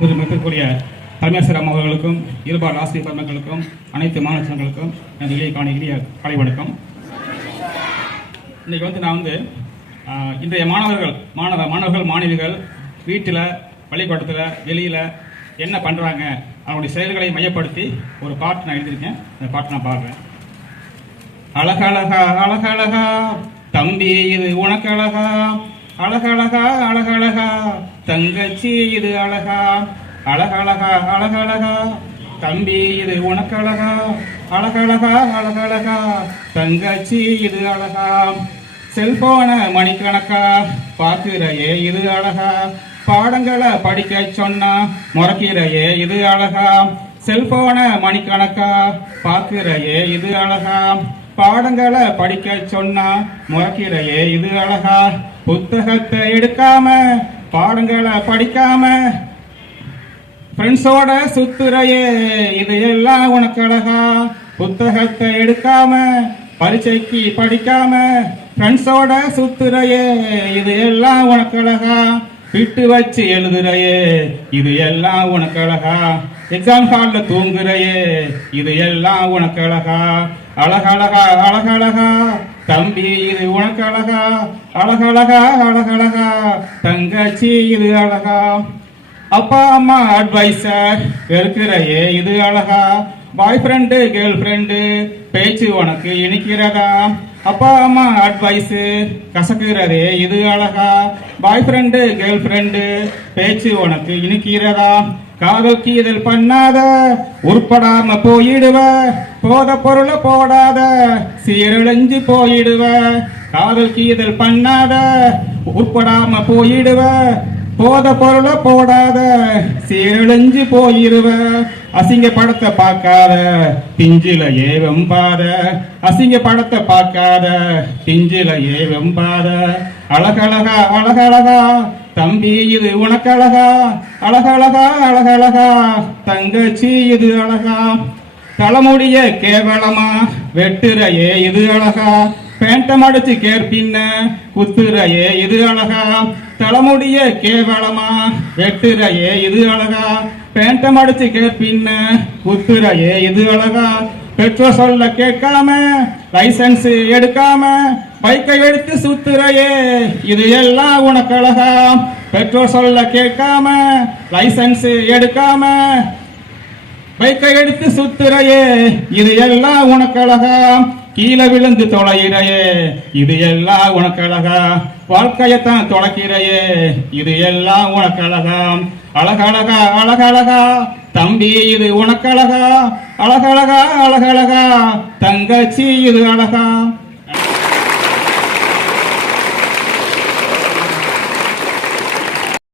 மதிப்பிற்குரிய தலைமையாசிரியர் அவர்களுக்கும் இருபால் ஆசிரியர் பெருமக்களுக்கும் அனைத்து மாணவர்களுக்கும் இனிய காலை வணக்கம். இன்னைக்கு நான் இன்றைய மாணவர்கள் மாணவிகள் வீட்டில் பள்ளிக்கூடத்தில் வெளியில் என்ன பண்ணுறாங்க அவங்களுடைய செயல்களை மையப்படுத்தி ஒரு பாட்டு நான் எழுதியிருக்கேன். அந்த பாட்டு நான் பாடுறேன். அழகழகா அழகழகா தம்பி இது உனக்கு அழகா, அழகழகா அழகழகா தங்கச்சி இது அழகா, அழகழகா அழகழகா தம்பி இது உனக்கு அழகா, அழகழகா அழகழகா தங்கச்சி இது அழகா. செல்போன மணிக்கணக்கா பார்க்கிறையே இது அழகா, பாடங்களை படிக்க சொன்னா முறைக்கிறையே இது அழகா. செல்போன மணிக்கணக்கா பார்க்கிறையே இது அழகா, பாடங்களை படிக்க சொன்னா முறைக்கிறையே இது அழகா. புத்தகத்தை எடுக்காம பாடங்களை படிக்காம ஃப்ரெண்ட்ஸோட சுத்துறையே இது எல்லாம் உனக்கு அழகா. புத்தகத்தை எடுக்காம பரீட்சைக்கு படிக்காம ஃப்ரெண்ட்ஸோட சுத்துறையே இது எல்லாம் உனக்கு அழகா. விட்டு வச்சு எழுதுறையே இது எல்லாம் உனக்கு அழகா. எக்ஸாம் ஹால்ல தூங்குறையே இது எல்லாம் உனக்கு அழகா. அழகழகா அழகழகா தம்பி இது உனக்கு அழகா, அழகழகா அழகழகா தங்கச்சி இது அழகா. அப்பா அம்மா அட்வைசர் இருக்கிறையே இது அழகா. பாய் ஃப்ரெண்டு கேர்ள் ஃப்ரெண்டு பேச்சு உனக்கு இனிக்கிறதா. அப்பா அம்மா அட்வைஸ் கசக்குறதே இது அழகா. பாய் ஃப்ரெண்டு கேர்ள் ஃப்ரெண்டு பேச்சு உனக்கு இனிக்கிறதா. காதல் கீதல் பண்ணாத உருப்படாம போயிடுவ, போத பொருளை போடாத சீரழிஞ்சு போயிடுவ. காதல் கீதல் பண்ணாத உருப்படாம போயிடுவ, போத பொருளை போடாத சீரழிஞ்சு போயிடுவ. அசிங்க படத்தை பார்க்காத பிஞ்சிலையே வெம்பாத, அசிங்க படத்தை பார்க்காத பிஞ்சிலையே வெம்பாத. அழகழகா அழகழகா தம்பி இது உனக்கு அழகா, அழகழகா அழகழகா தங்கச்சி இது அழகா. தலைமுடிய கேவலமா வெட்டுறையே இது அழகா, பேண்டம் அடிச்சு கேர்பின்ன குத்துறையே இது அழகா. தலைமுடிய கேவலமா வெட்டுறையே இது அழகா, பேண்டம் அடிச்சு கேர்பின்ன குத்துறையே இது அழகா. பெற்றோர் சொல்ல கேட்காம லைசன்ஸ் எடுக்காம பைக்கை எடுத்து சுத்துறையே இது எல்லாம் உனக்கு அழகா. பெற்றோர் சொல்ல கேட்காம லைசன்ஸ் எடுக்காம பைக்கை எடுத்து சுத்துறையே இது எல்லாம் உனக்கு அழகா. கீழே விழுந்து தொலைகிறையே இது எல்லாம் உனக்கு அழகா. வாழ்க்கையத்தான் தொலைக்கிறையே இது எல்லாம் உனக்கு அழகா. அழகழகா அழகழகா தம்பி இது உனக்கு அழகா, அழகழகா அழகழகா தங்கச்சி இது அழகா.